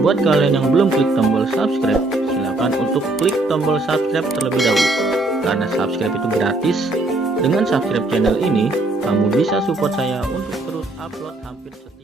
buat kalian yang belum klik tombol subscribe, silakan untuk klik tombol subscribe terlebih dahulu, karena subscribe itu gratis. Dengan subscribe channel ini, kamu bisa support saya untuk terus upload hampir setiap